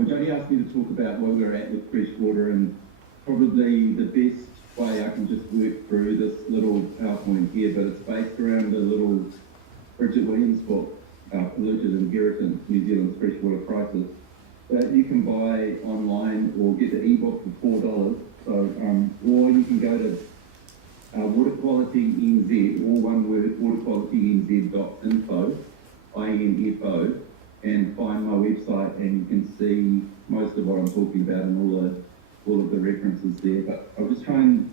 Jodie asked me to talk about where we're at with freshwater, and probably the best way I can just work through this little PowerPoint here, but it's based around the little Bridget Williams book, Polluted Inheritance, New Zealand's Freshwater Crisis, that you can buy online or get the ebook for $4. So, or you can go to Water Quality NZ, all one word, waterqualitynz.info, INFO, and find my website, and you can see most of what I'm talking about and all of the references there. But I'll just try and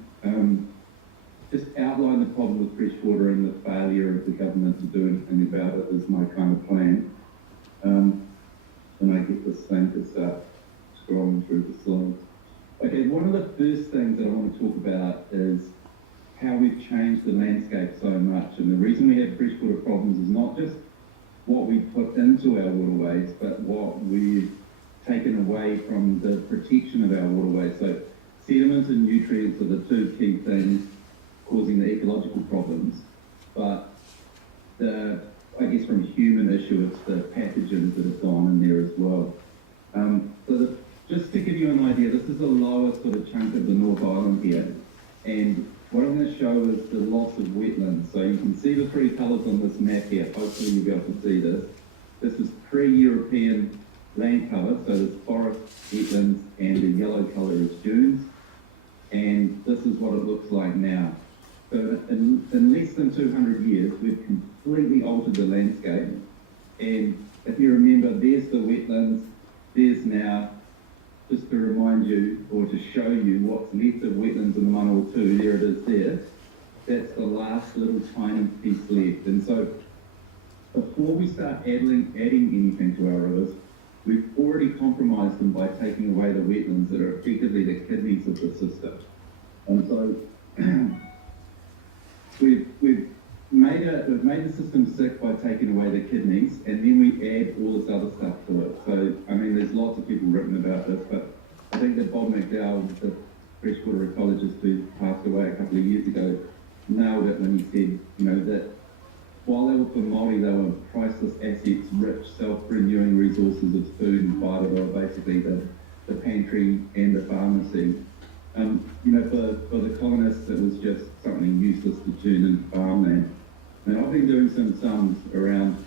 just outline the problem with freshwater and the failure of the government to do anything about it is my kind of plan. And I get this thing to start scrolling through the slides. Okay, one of the first things that I want to talk about is how we've changed the landscape so much. And the reason we have freshwater problems is not just what we put into our waterways, but what we've taken away from the protection of our waterways. So sediment and nutrients are the two key things causing the ecological problems. But I guess from a human issue, it's the pathogens that have gone in there as well. Just to give you an idea, this is the lower sort of chunk of the North Island here. And what I'm going to show is the loss of wetlands. So you can see the three colours on this map here. Hopefully you'll be able to see this. This is pre-European land cover, so there's forest, wetlands, and the yellow colour is dunes. And this is what it looks like now. So in less than 200 years, we've completely altered the landscape. And if you remember, there's the wetlands, there's now, just to remind you, or to show you what's left of wetlands in the Manawatu, there it is there. That's the last little tiny piece left. And so before we start adding anything to our rivers, we've already compromised them by taking away the wetlands that are effectively the kidneys of the system. And so we've made the system sick by taking away the kidneys, and then we add all this other stuff to it. So, I mean, there's lots of people written about this, but I think that Bob McDowell, the freshwater ecologist who passed away a couple of years ago, nailed it when he said, that while they were for Māori, they were priceless assets, rich, self-renewing resources of food and fibre. They were basically the pantry and the pharmacy. For the colonists, it was just something useless to tune into farmland. And I've been doing some sums around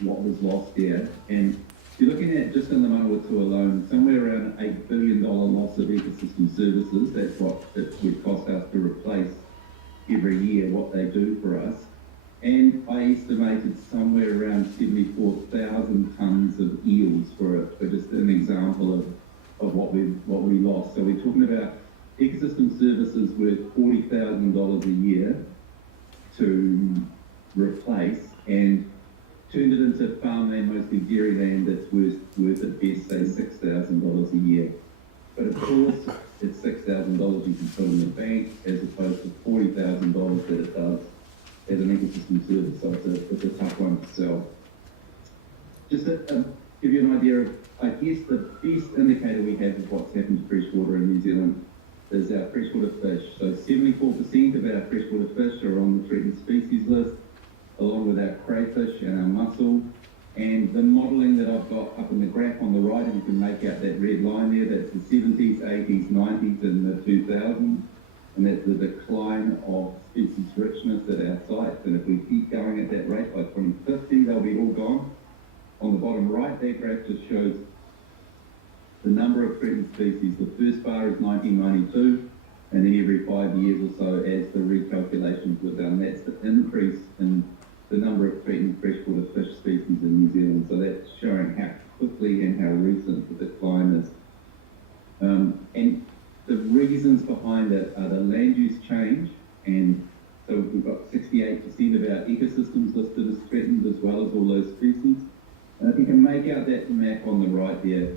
what was lost here, and you're looking at, just in the Manawatu alone, somewhere around $8 billion loss of ecosystem services. That's what it would cost us to replace every year what they do for us. And I estimated somewhere around 74,000 tonnes of eels for just an example of what we lost. So we're talking about ecosystem services worth $40,000 a year to replace, and turned it into farmland, mostly dairy land, that's worth at best, say, $6,000 a year. But of course, it's $6,000 you can put in the bank as opposed to $40,000 that it does as an ecosystem service. So it's a tough one to sell. Just to give you an idea of, I guess, the best indicator we have of what's happened to freshwater in New Zealand is our freshwater fish. So 74% of our freshwater fish are on the threatened species list, along with our crayfish and our mussel. And the modelling that I've got up in the graph on the right, and you can make out that red line there, that's the 70s, 80s, 90s, and the 2000s. And that's the decline of species richness at our sites. And if we keep going at that rate, by 2050, they'll be all gone. On the bottom right, that graph just shows the number of threatened species. The first bar is 1992, and then every 5 years or so, as the recalculations were done, that's the increase in the number of threatened freshwater fish species in New Zealand. So that's showing how quickly and how recent the decline is. And the reasons behind it are the land use change, and so we've got 68% of our ecosystems listed as threatened, as well as all those species. And if you can make out that map on the right there,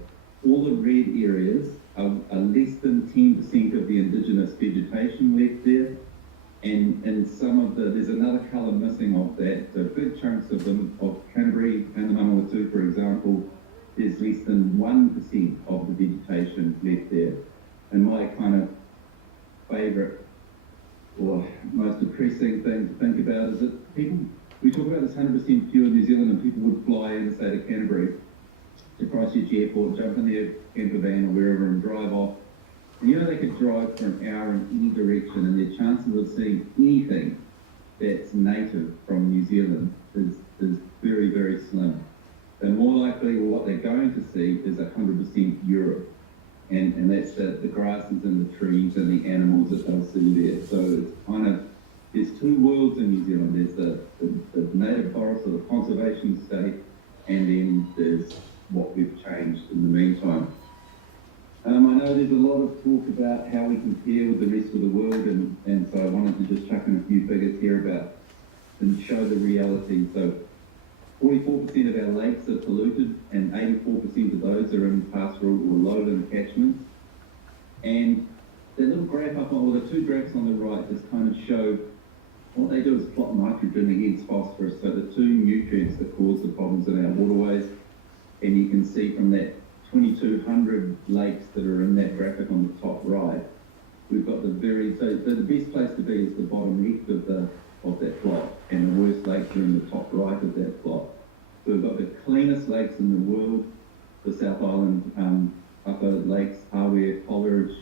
all the red areas are less than 10% of the indigenous vegetation left there. And some of there's another colour missing of that. So big chunks of Canterbury and the Manawatu, for example, there's less than 1% of the vegetation left there. And my kind of favourite or most depressing thing to think about is that we talk about this 100% pure New Zealand, and people would fly in, say, to Canterbury to Christchurch Airport, jump in their camper van or wherever and drive off. And you know they could drive for an hour in any direction, and their chances of seeing anything that's native from New Zealand is very, very slim. They're more likely what they're going to see is 100% Europe. And that's the grasses and the trees and the animals that they'll see there. So it's kind of, there's two worlds in New Zealand. There's the native forest or the conservation state, and then there's what we've changed in the meantime. I know there's a lot of talk about how we compare with the rest of the world, and so I wanted to just chuck in a few figures here about and show the reality. So 44% of our lakes are polluted, and 84% of those are in pastoral or lowland catchments. And the little graph up, or the two graphs on the right, just kind of show what they do is plot nitrogen against phosphorus, so the two nutrients that cause the problems in our waterways. And you can see from that 2,200 lakes that are in that graphic on the top right, we've got so the best place to be is the bottom left of that plot, and the worst lakes are in the top right of that plot. So we've got the cleanest lakes in the world, the South Island upper lakes, Hawea, Coleridge,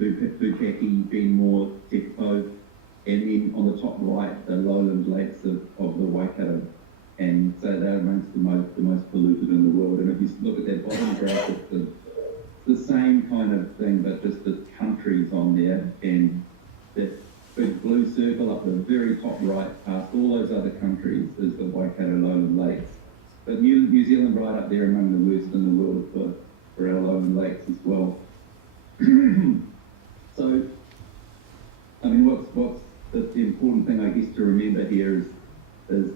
Bukaki, Benmore, Tekapo, and then on the top right, the lowland lakes of the Waikato. And so they're amongst the most polluted in the world. And if you look at that bottom graph, it's the same kind of thing, but just the countries on there, and that big blue circle up the very top right past all those other countries is the Waikato lowland lakes. But New Zealand right up there among the worst in the world for our lowland lakes as well. So, I mean, what's the important thing, I guess, to remember here is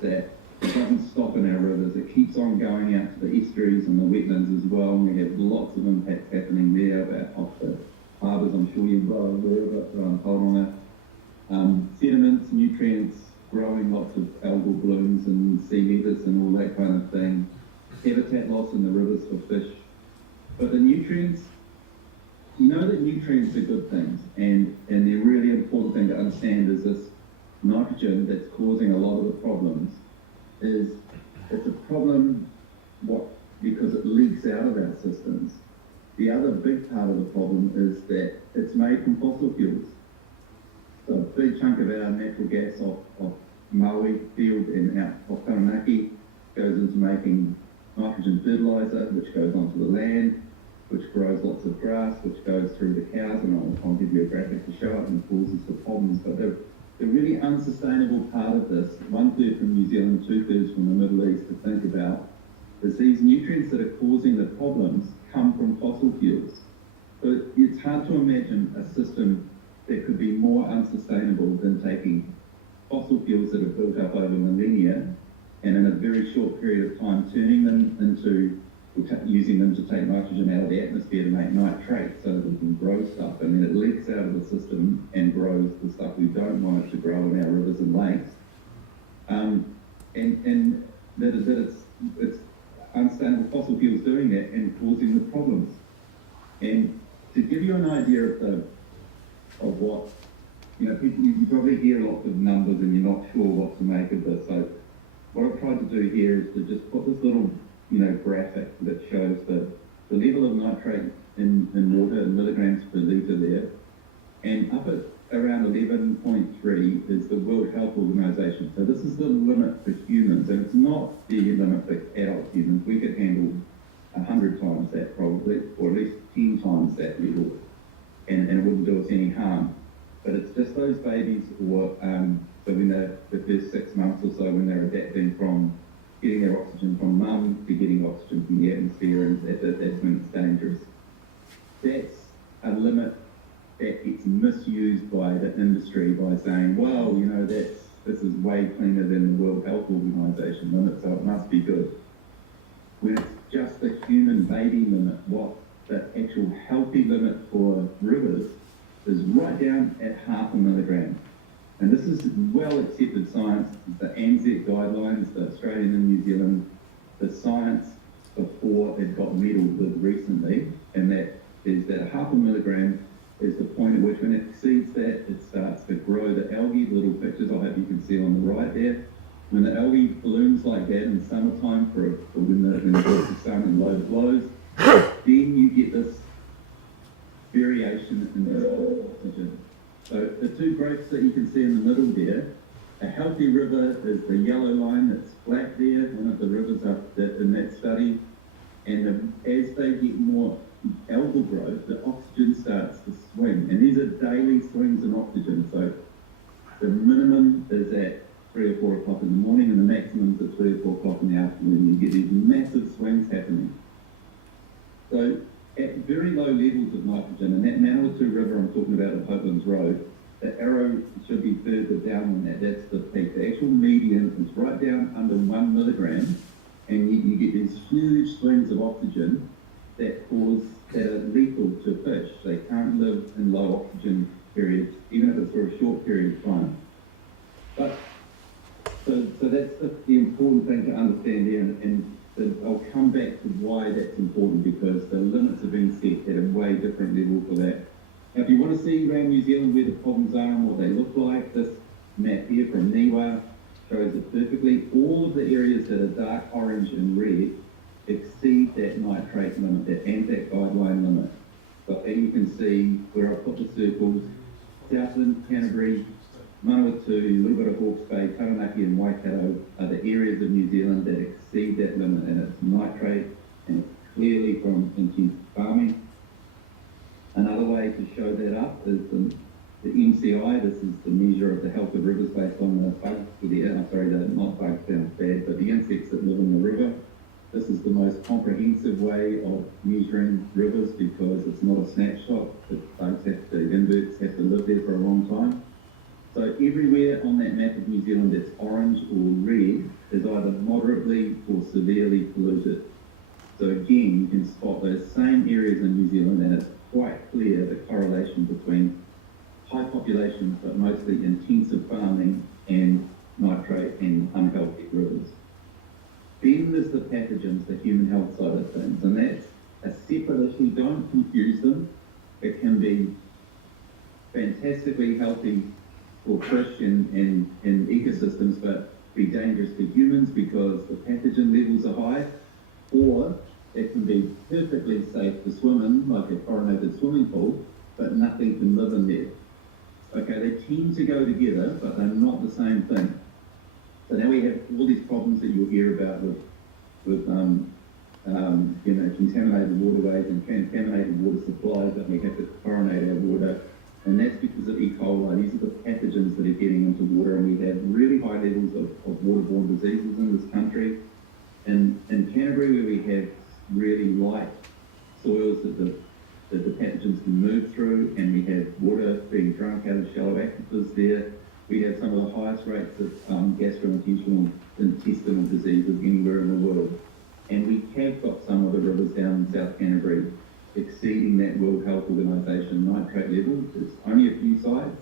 that it doesn't stop in our rivers. It keeps on going out to the estuaries and the wetlands as well. And we have lots of impacts happening there off the harbours. I'm sure you're well aware of it, but I'm told on that. Sediments, nutrients, growing lots of algal blooms and sea lettuce and all that kind of thing. Habitat loss in the rivers for fish. But the nutrients, you know that nutrients are good things, and the really important thing to understand is this nitrogen that's causing a lot of the problems it's a problem because it leaks out of our systems. The other big part of the problem is that it's made from fossil fuels. So a big chunk of our natural gas off Maui field and out of Taranaki goes into making nitrogen fertiliser, which goes onto the land, which grows lots of grass, which goes through the cows, and I'll give you a graphic to show it, and causes the problems. But the really unsustainable part of this, 1/3 from New Zealand, 2/3 from the Middle East to think about, is these nutrients that are causing the problems come from fossil fuels. So it's hard to imagine a system that could be more unsustainable than taking fossil fuels that have built up over millennia and in a very short period of time turning them into, using them to take nitrogen out of the atmosphere to make nitrate so that we can grow stuff, and then it leaks out of the system and grows the stuff we don't want it to grow in our rivers and lakes. And that it's unsustainable fossil fuels doing that and causing the problems. And to give you an idea of what, people, you probably hear lots of numbers and you're not sure what to make of this. So what I've tried to do here is to just put this little graphic that shows the level of nitrate in water in milligrams per litre there, and up at around 11.3 is the World Health Organization. So this is the limit for humans, and it's not the limit for adult humans. We could handle 100 times that probably, or at least 10 times that level, and it wouldn't do us any harm. But it's just those babies, or so when they're the first 6 months or so, when they're adapting from getting their oxygen from mum to getting oxygen from the atmosphere, and that's when it's dangerous. That's a limit that gets misused by the industry by saying, well, this is way cleaner than the World Health Organization limit, so it must be good. When it's just the human baby limit, what the actual healthy limit for rivers is right down at 0.5 milligram. And this is well accepted science, the ANZAC guidelines, the Australian and New Zealand, the science before it got meddled with recently, and that is that 0.5 milligram is the point at which when it exceeds that, it starts to grow the algae, the little pictures I hope you can see on the right there, when the algae blooms like that in summertime for when the sun and low blows, then you get this variation in the oxygen. So the two graphs that you can see in the middle there, a healthy river is the yellow line that's flat there, one of the rivers up that, in that study, and as they get more algal growth, the oxygen starts to swing, and these are daily swings in oxygen. So the minimum is at 3 or 4 o'clock in the morning, and the maximum is at 3 or 4 o'clock in the afternoon. You get these massive swings happening. So at very low levels of nitrogen, and that Manawatu River I'm talking about at Hopelands Road, the arrow should be further down than that. That's the peak. The actual median is right down under 1 milligram, and you get these huge swings of oxygen that are lethal to fish. They can't live in low oxygen periods, even if it's for a short period of time. But so that's the important thing to understand there, and I'll come back to why that's important, because the limits have been set at a way different level for that. Now, if you want to see around New Zealand where the problems are and what they look like, this map here from NIWA shows it perfectly. All of the areas that are dark orange and red exceed that nitrate limit, that ANZAC guideline limit. So there you can see where I put the circles, Southland, Canterbury, Manawatu, a little bit of Hawke's Bay, Taranaki and Waikato are the areas of New Zealand that exceed that limit, and it's nitrate, and it's clearly from intensive farming. Another way to show that up is the MCI. This is the measure of the health of rivers based on the bugs, not bugs sounds bad, but the insects that live in the river. This is the most comprehensive way of measuring rivers because it's not a snapshot. Inverts have to live there for a long time. So everywhere on that map of New Zealand that's orange or red is either moderately or severely polluted. So again, you can spot those same areas in New Zealand, and it's quite clear the correlation between high populations, but mostly intensive farming, and nitrate and unhealthy rivers. Then there's the pathogens, the human health side of things, and that's a separate issue. Don't confuse them. It can be fantastically healthy for fish and ecosystems, but be dangerous for humans because the pathogen levels are high, or it can be perfectly safe to swim in, like a chlorinated swimming pool, but nothing can live in there. Okay, they tend to go together, but they're not the same thing. So now we have all these problems that you'll hear about with contaminated waterways and contaminated water supplies, that we have to chlorinate our water. And that's because of E. coli. These are the pathogens that are getting into water, and we have really high levels of waterborne diseases in this country. And in Canterbury, where we have really light soils that the pathogens can move through, and we have water being drunk out of shallow aquifers there, we have some of the highest rates of gastrointestinal diseases anywhere in the world. And we have got some of the rivers down in South Canterbury exceeding that World Health Organization nitrate level. There's only a few sites,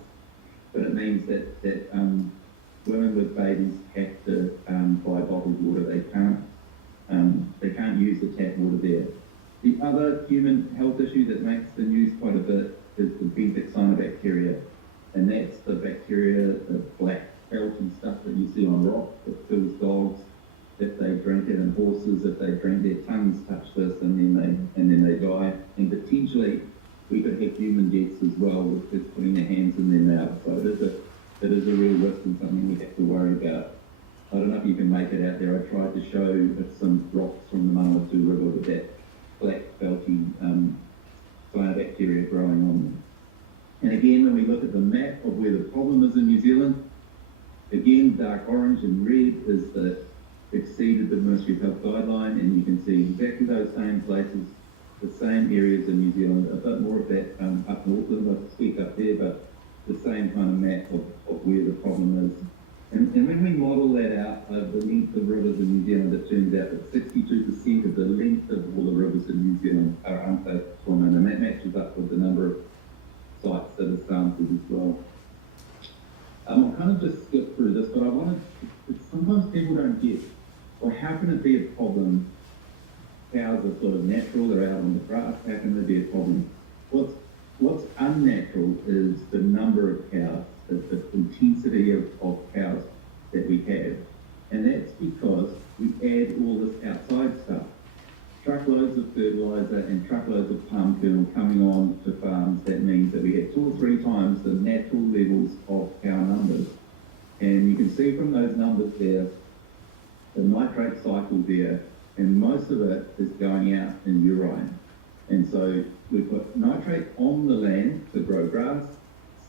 but it means that women with babies have to buy bottled water. They can't use the tap water there. The other human health issue that makes the news quite a bit is the benthic cyanobacteria, and that's the bacteria, the black felty stuff that you see on rocks that kills dogs if they drink it, and horses if they drink, their tongues touch this and then they die. And potentially we could have human deaths as well with kids putting their hands in their mouth. So it is a real risk and something we have to worry about. I don't know if you can make it out there. I tried to show some rocks from the Manawatu River with that black felty cyanobacteria growing on them. And again, when we look at the map of where the problem is in New Zealand, again, dark orange and red is the exceeded the Ministry of Health guideline, and you can see exactly those same places, the same areas in New Zealand, a bit more of that up north, a little speak up there, but the same kind of map of where the problem is. And when we model that out over the length of rivers in New Zealand, it turns out that 62% of the length of all the rivers in New Zealand are unsafe to swim in, and that matches up with the number of sites that are sampled as well. I'll kind of just skip through this, but I wanted, sometimes people don't get, well, how can it be a problem? Cows are sort of natural, they're out on the grass, how can they be a problem? What's unnatural is the number of cows, the intensity of cows that we have. And that's because we add all this outside stuff. Truckloads of fertiliser and truckloads of palm kernel coming on to farms. That means that we get 2 or 3 times the natural levels of cow numbers. And you can see from those numbers there, the nitrate cycle there, and most of it is going out in urine. And so we put nitrate on the land to grow grass.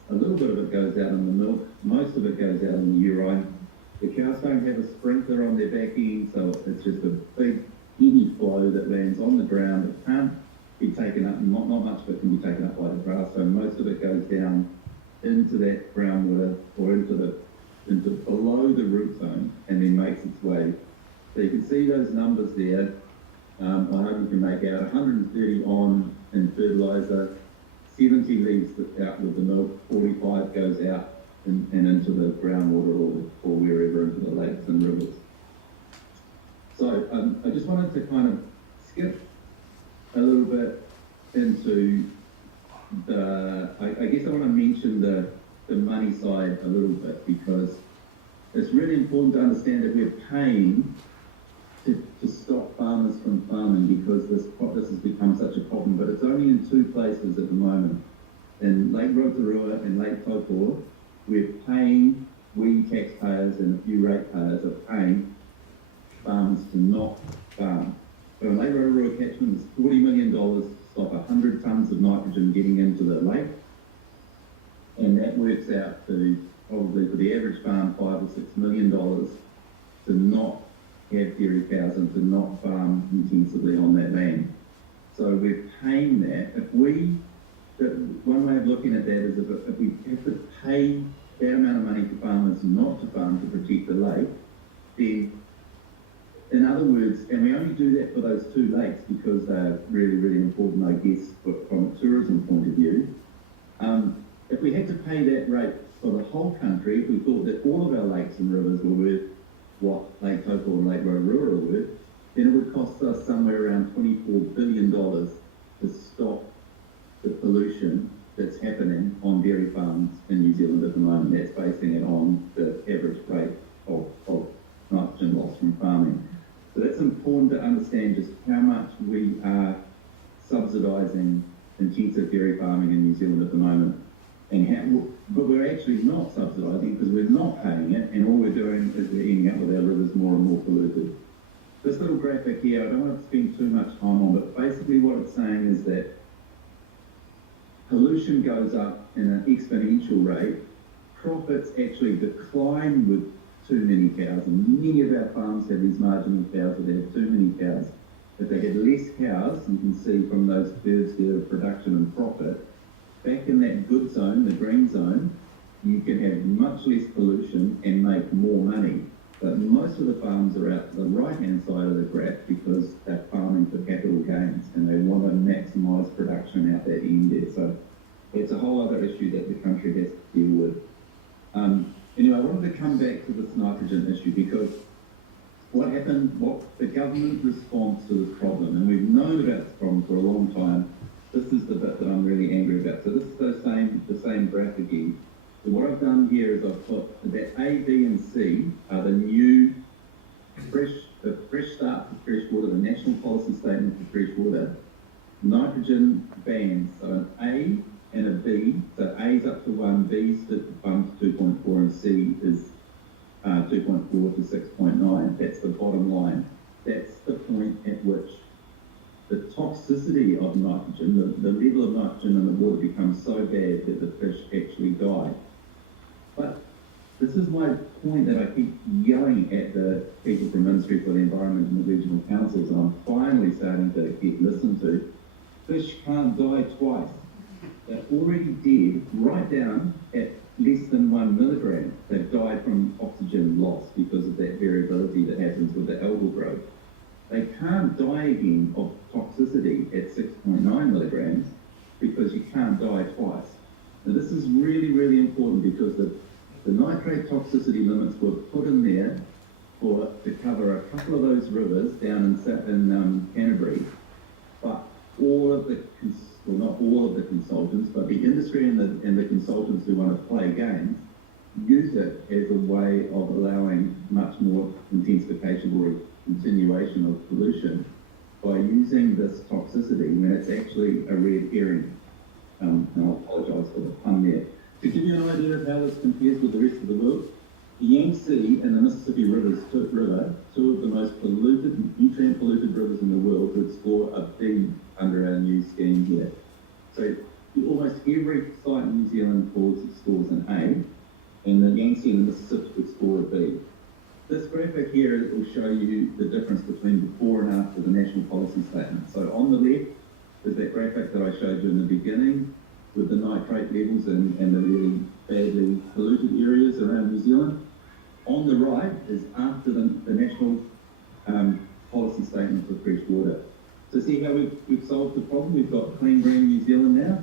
A little bit of it goes out in the milk. Most of it goes out in the urine. The cows don't have a sprinkler on their back end, so it's just a big, heavy flow that lands on the ground. It can't be taken up, not much of it can be taken up by the grass, so most of it goes down into that groundwater or into below the root zone and then makes its way. So you can see those numbers there. I hope you can make out 130 on in fertiliser, 70 leaves out with the milk, 45 goes out and into the groundwater or wherever, into the lakes and rivers. So I just wanted to kind of skip a little bit into I guess I want to mention the money side a little bit, because it's really important to understand that we're paying to stop farmers from farming, because this has become such a problem, but it's only in 2 places at the moment. In Lake Rotorua and Lake Taupo, we're paying, we taxpayers and a few ratepayers are paying farmers to not farm. So in Lake Rotorua catchment is $40 million to stop 100 tonnes of nitrogen getting into the lake, and that works out to probably, for the average farm, $5 or $6 million to not have dairy cows and to not farm intensively on that land. So we're paying that. One way of looking at that is if we have to pay that amount of money to farmers not to farm to protect the lake, then, in other words, and we only do that for those 2 lakes because they're really, really important, I guess, from a tourism point of view. If we had to pay that rate for the whole country, if we thought that all of our lakes and rivers were worth what Lake Taupo and Lake Rotorua are worth, then it would cost us somewhere around $24 billion to stop the pollution that's happening on dairy farms in New Zealand at the moment. That's basing it on the average rate of nitrogen loss from farming. So that's important to understand just how much we are subsidising intensive dairy farming in New Zealand at the moment. But we're actually not subsidising because we're not paying it, and all we're doing is we're ending up with our rivers more and more polluted. This little graphic here, I don't want to spend too much time on, but basically what it's saying is that pollution goes up in an exponential rate, profits actually decline with too many cows, and many of our farms have these marginal cows that have too many cows. If they had less cows, you can see from those curves there of production and profit, back in that good zone, the green zone, you can have much less pollution and make more money. But most of the farms are out to the right-hand side of the graph because they're farming for capital gains and they want to maximise production out that end there. So it's a whole other issue that the country has to deal with. Anyway, I wanted to come back to this nitrogen issue because what the government response to this problem, and we've known about this problem for a long time. This is the bit that I'm really angry about. So this is the same graph again. So what I've done here is I've put that A, B, and C are the new fresh start for freshwater, the national policy statement for freshwater, nitrogen bans. So an A and a B. So A is up to 1, B is 1 to 2.4, and C is 2.4 to 6.9. That's the bottom line. That's the point at which the toxicity of nitrogen, the level of nitrogen in the water becomes so bad that the fish actually die. But this is my point that I keep yelling at the people from Ministry for the Environment and the regional councils, and I'm finally starting to get listened to. Fish can't die twice. They're already dead, right down at less than 1 milligram. They've died from oxygen loss because of that variability that happens with the algal growth. They can't die again of toxicity at 6.9 milligrams because you can't die twice. Now this is really, really important because the nitrate toxicity limits were put in there to cover a couple of those rivers down in Canterbury, but not all of the consultants, but the industry and the consultants who want to play games use it as a way of allowing much more intensification or continuation of pollution by using this toxicity when it's actually a red herring. And I'll apologise for the pun there. To give you an idea of how this compares with the rest of the world, the Yangtze and the Mississippi River, two of the most polluted, nutrient polluted rivers in the world, would score a B under our new scheme here. So almost every site in New Zealand scores an A, and the Yangtze and the Mississippi would score a B. This graphic here will show you the difference between before and after the national policy statement. So on the left is that graphic that I showed you in the beginning with the nitrate levels and the really badly polluted areas around New Zealand. On the right is after the national policy statement for fresh water. So see how we've solved the problem? We've got clean green New Zealand now.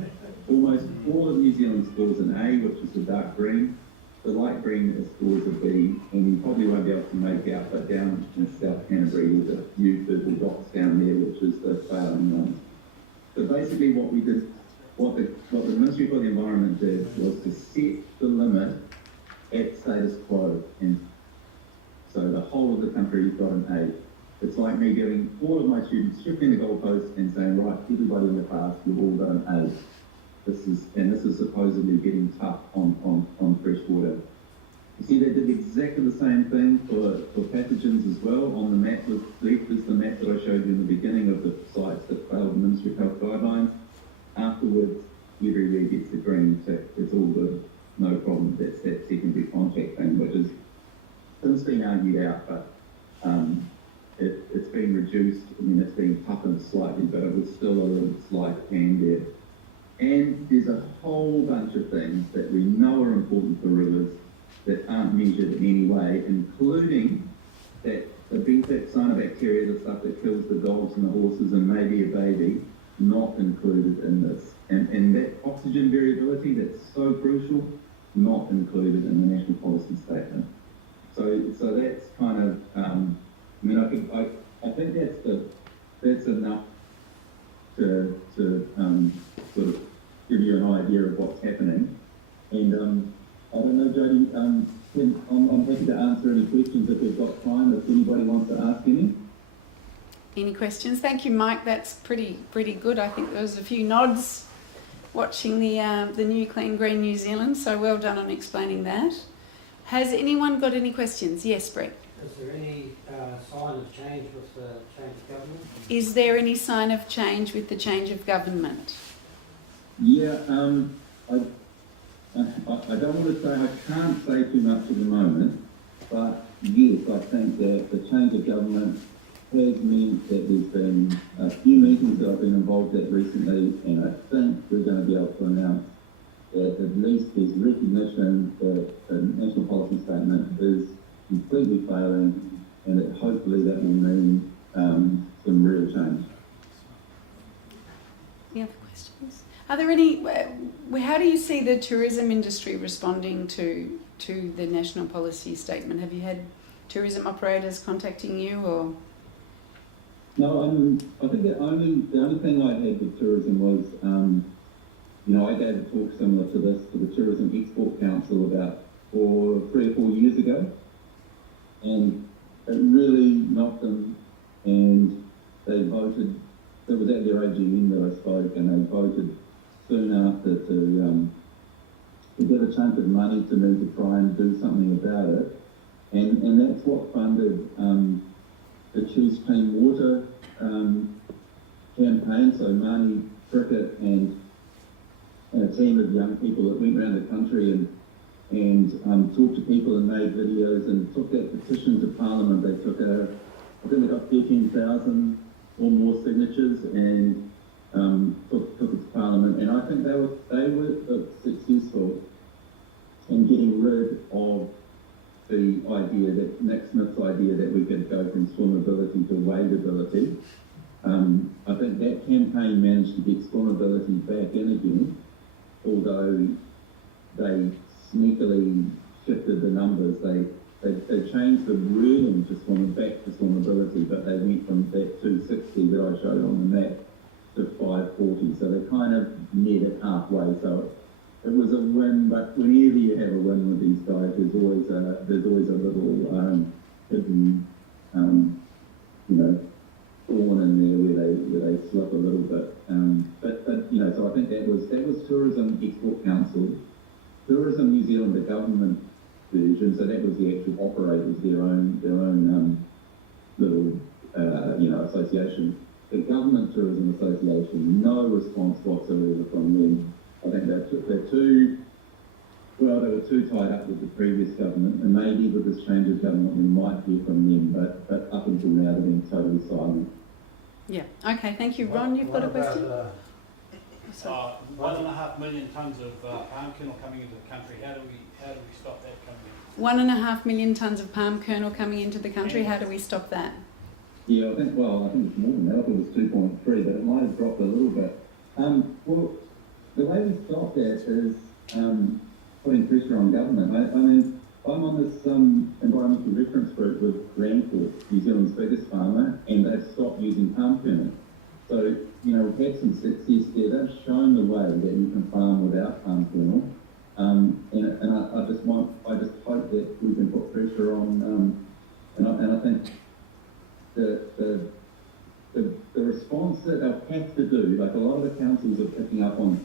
Almost all of New Zealand scores an A, which is the dark green. The light green scores a B, and you probably won't be able to make out, but down in South Canterbury there's a few purple dots down there, which is the failing ones. So basically what we did, what the Ministry for the Environment did was to set the limit at status quo, and so the whole of the country got an A. It's like me giving all of my students shifting the goalposts and saying, right, everybody in the class, you've all got an A. This is supposedly getting tough on fresh water. You see, they did exactly the same thing for pathogens as well. On the map left is the map that I showed you in the beginning of the sites that failed the Ministry of Health guidelines. Afterwards, everywhere gets a green tick. It's all good, no problem. That's that secondary contact thing, which is since been argued out, but it's been reduced. I mean, it's been toughened slightly, but it was still a little slight hand there. And there's a whole bunch of things that we know are important for rivers that aren't measured in any way, including that the benthic cyanobacteria, the stuff that kills the dogs and the horses and maybe a baby, not included in this. And that oxygen variability that's so crucial, not included in the national policy statement. So that's kind of, I think that's enough to sort of give you an idea of what's happening. And I don't know, Jody, I'm happy to answer any questions if we've got time, if anybody wants to ask any. Any questions? Thank you, Mike. That's pretty good. I think there was a few nods watching the new Clean Green New Zealand, so well done on explaining that. Has anyone got any questions? Yes, Brett. Is there any sign of change with the change of government? Is there any sign of change with the change of government? Yeah, I don't want to say, I can't say too much at the moment, but yes, I think that the change of government has meant that there's been a few meetings that I've been involved at recently, and I think we're going to be able to announce that at least there's recognition that the national policy statement is completely failing, and that hopefully that will mean some real change. Any other questions? Are there any? How do you see the tourism industry responding to the national policy statement? Have you had tourism operators contacting you, or? No, I think the only thing I had with tourism was, I gave a talk similar to this to the Tourism Export Council about 3 or 4 years ago, and it really knocked them, and they voted. It was at their AGM that I spoke, and they voted soon after to give a chunk of money to me to try and do something about it, and that's what funded the Choose Clean Water campaign. So Marnie Cricket and a team of young people that went around the country and talked to people and made videos and took that petition to Parliament. They took I think they got 13,000 or more signatures and took it to Parliament. And I think they were successful in getting rid of the idea that Nick Smith's idea that we could go from swimmability to wadability. I think that campaign managed to get swimmability back in again, although they sneakily shifted the numbers. They changed the wording to back to swimmability, but they went from that 260 that I showed on the map to 540. So they kind of met it halfway. So it was a win, but whenever you have a win with these guys, there's always a little hidden, thorn in there where they slip a little bit. But so I think that was Tourism Export Council, Tourism New Zealand, the government version. So that was the actual operators, their own little association. The Government Tourism Association, no response whatsoever from them. I think they were too tied up with the previous government, and maybe with this change of government we might hear from them, but up until now they've been totally silent. Yeah, okay, thank you. Ron, you've got a question? 1.5 million tonnes of palm kernel coming into the country. How do we stop that coming in? 1.5 million tonnes of palm kernel coming into the country. How do we stop that? Yeah, I think it's more than that. I thought it was 2.3, but it might have dropped a little bit. Well, the way we stop that is putting pressure on government. I mean, I'm on this environmental reference group with Landcorp, New Zealand's biggest farmer, and they've stopped using palm kernel. So, we've had some success there. They've shown the way that you can farm without palm kernel. I just hope that we can put pressure on, and I think the response that they'll have to do, like a lot of the councils are picking up on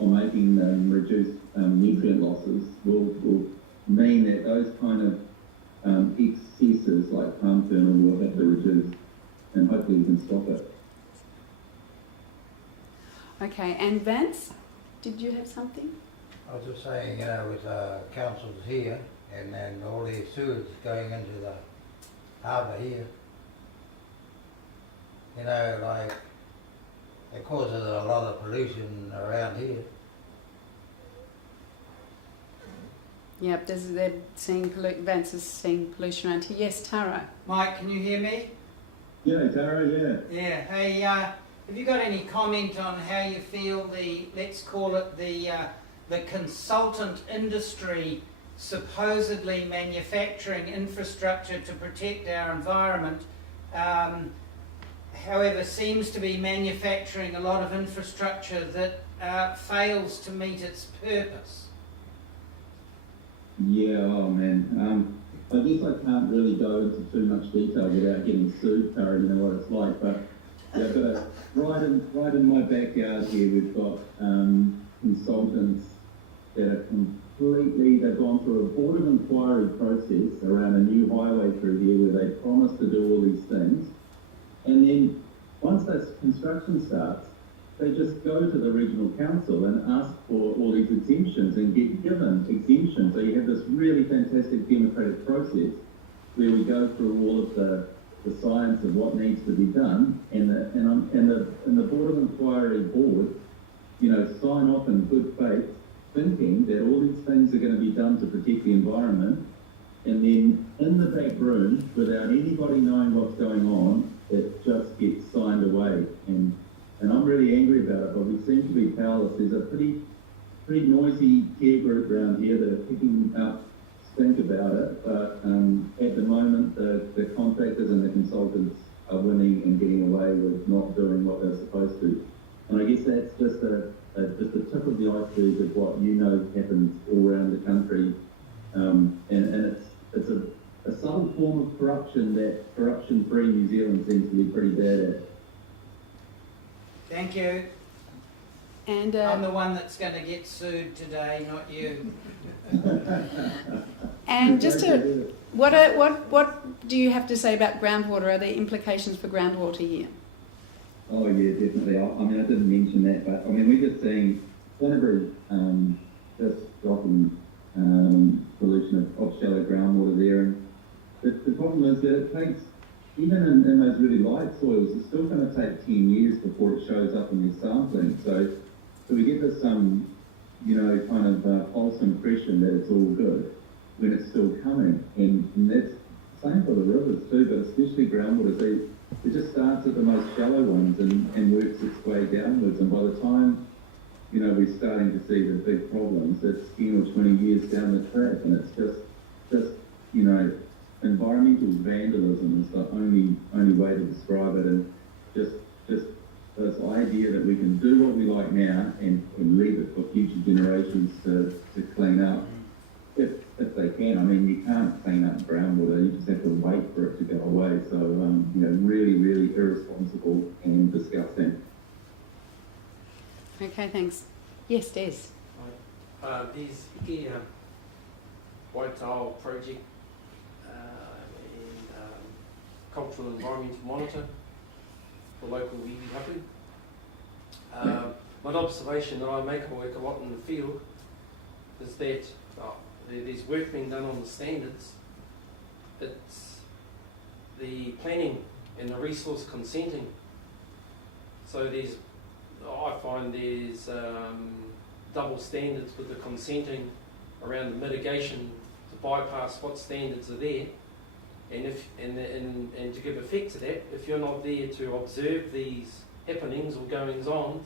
making reduced nutrient losses, will mean that those kind of excesses like palm kernel will have to reduce, and hopefully we can stop it. Okay, and Vance, did you have something? I was just saying, with councils here and then all these sewage going into the harbour here, it causes a lot of pollution around here. Yep, Vance is seeing pollution around here. Yes, Tara. Mike, can you hear me? Yeah, Tara, yeah. Yeah. Hey, have you got any comment on how you feel let's call it the consultant industry supposedly manufacturing infrastructure to protect our environment, however seems to be manufacturing a lot of infrastructure that fails to meet its purpose? Yeah, oh man. I guess I can't really go into too much detail without getting sued, Tara, you know what it's like, but yeah, right in my backyard here we've got consultants that are they've gone through a board of inquiry process around a new highway through here where they promise to do all these things, and then once that construction starts, they just go to the regional council and ask for all these exemptions and get given exemptions. So you have this really fantastic democratic process where we go through all of the science of what needs to be done, and the board of inquiry board, sign off in good faith, thinking that all these things are going to be done to protect the environment, and then in the back room, without anybody knowing what's going on, it just gets signed away. And I'm really angry about it, but we seem to be powerless. There's a pretty noisy care group around here that are picking up stink about it, but at the moment the contractors and the consultants are winning and getting away with not doing what they're supposed to. And I guess that's just the tip of the iceberg of what happens all around the country, and it's a subtle form of corruption that corruption-free New Zealand seems to be pretty bad at. Thank you. And I'm the one that's going to get sued today, not you. And what do you have to say about groundwater? Are there implications for groundwater here? Oh yeah, definitely. I didn't mention that, but we're just seeing Canterbury just dropping pollution of shallow groundwater there, and the problem is that it takes, even in those really light soils, it's still going to take 10 years before it shows up in their sampling. So we get this kind of false impression that it's all good when it's still coming, and that's the same for the rivers too, but especially groundwater. It just starts at the most shallow ones and works its way downwards, and by the time we're starting to see the big problems, it's 10 or 20 years down the track, and it's just environmental vandalism is the only way to describe it, and just this idea that we can do what we like now and leave it for future future generations to clean up, if they can. I mean, you can't clean up groundwater, you just have to wait for it to go away. So, you know, really, really irresponsible and disgusting. Okay, thanks. Yes, Des. There's here White Tile project and cultural environmental monitor for local iwi hapu. One observation that I make, I work a lot in the field, is that there's work being done on the standards. It's the planning and the resource consenting. So I find there's double standards with the consenting around the mitigation to bypass what standards are there, and to give effect to that, if you're not there to observe these happenings or goings on,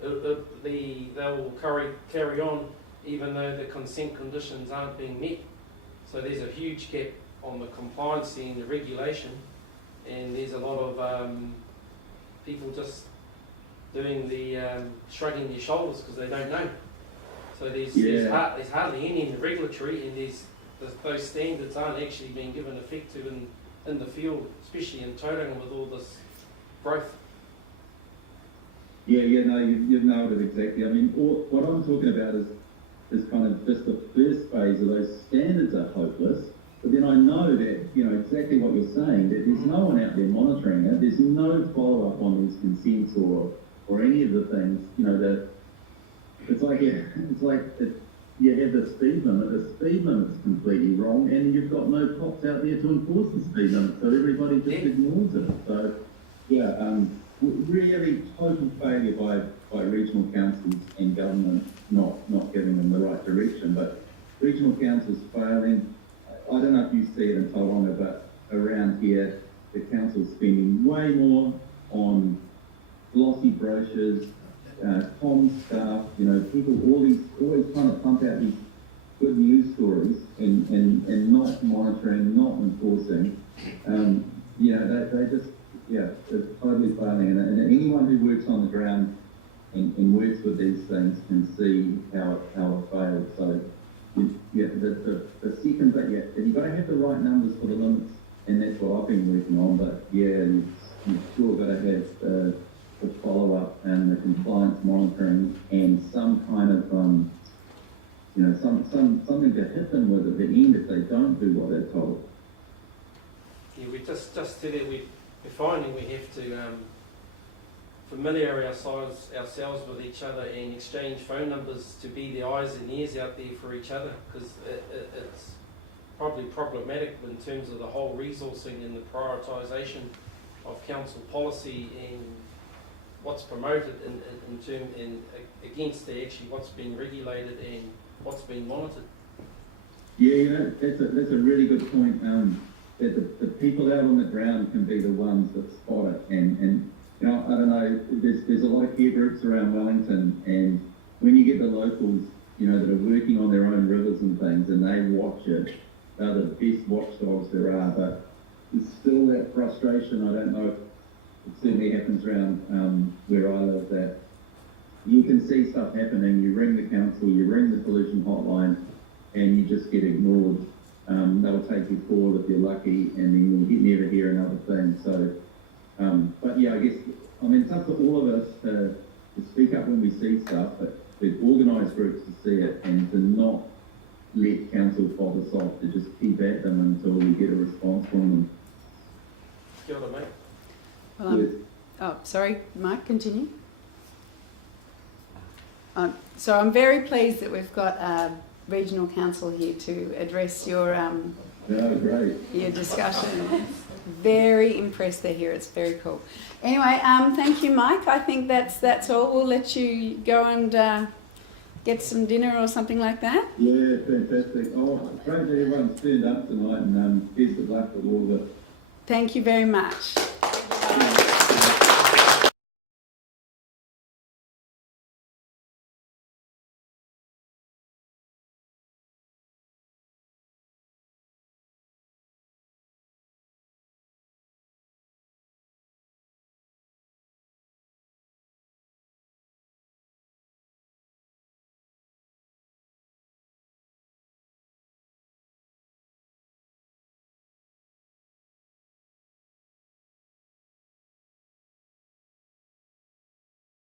they'll carry on even though the consent conditions aren't being met. So there's a huge gap on the compliance and the regulation, and there's a lot of people just doing the shrugging their shoulders because they don't know. So there's hardly any in the regulatory, and those standards aren't actually being given effect to in the field, especially in Tauranga with all this growth. Yeah, no, you've nailed it exactly. I mean, what I'm talking about is kind of just the first phase of those standards are hopeless, but then I know that, you know, exactly what you're saying, that there's no one out there monitoring it, there's no follow-up on these consents or any of the things, you know, that you have the speed limit's completely wrong, and you've got no cops out there to enforce the speed limit, so everybody just ignores it. So, really total failure by regional councils and government not giving them the right direction. But regional councils failing. I don't know if you see it in Tauranga, but around here, the council's spending way more on glossy brochures, comm staff, you know, people always trying to pump out these good news stories and not monitoring, not enforcing. They just, it's totally failing. And anyone who works on the ground and works with these things can see how it failed. So, the second bit, you've got to have the right numbers for the limits, and that's what I've been working on. But you've sure got to have the follow-up and the compliance monitoring and some kind of, something to hit them with at the end if they don't do what they're told. Yeah, we just to that we're finding we have to familiarise ourselves with each other and exchange phone numbers to be the eyes and ears out there for each other, because it's probably problematic in terms of the whole resourcing and the prioritisation of council policy and what's promoted in term and against actually what's being regulated and what's being monitored. Yeah, that's a really good point. That the people out on the ground can be the ones that spot it, and you know, I don't know. There's a lot of care groups around Wellington, and when you get the locals, you know, that are working on their own rivers and things, and they watch it, they're the best watchdogs there are. But there's still that frustration. I don't know if it certainly happens around where I live, that you can see stuff happening, you ring the council, you ring the pollution hotline, and you just get ignored. They'll take you forward if you're lucky, and then you never hear another thing. So, but yeah, I guess, I mean, it's up to all of us to speak up when we see stuff, but to organise groups to see it and to not let council fob us off, to just keep at them until we get a response from them. Kia ora, mate. Well, sorry, Mike, continue. So I'm very pleased that we've got regional council here to address your your discussion. Very impressed they're here. It's very cool. Anyway, thank you, Mike. I think that's all. We'll let you go and get some dinner or something like that. Yeah, fantastic. Oh, great that everyone's turned up tonight, and best of luck with all of it. Thank you very much.